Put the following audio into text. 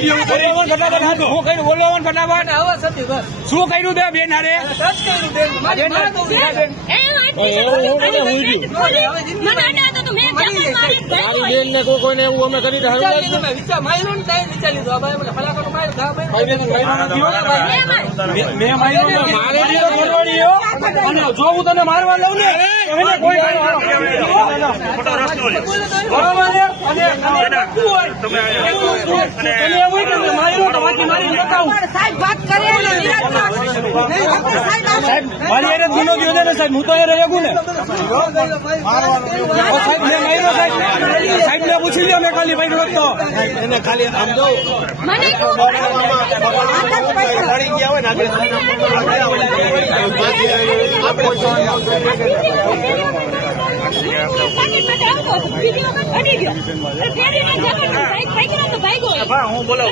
video ફટાફટ શું કર્યું બોલો ફટાફટ શું કર્યું તે બેન હારે બેન ને કોઈને એવું અમે કરી જોવું તને મારવા લઉં ને મારી ગુનો ગયો ને સાહેબ હું તો એ રહ્યો ને સાહેબ ને પૂછી લ્યો મેં ખાલી ભાઈ તો એને ખાલી આમ જો હું બોલો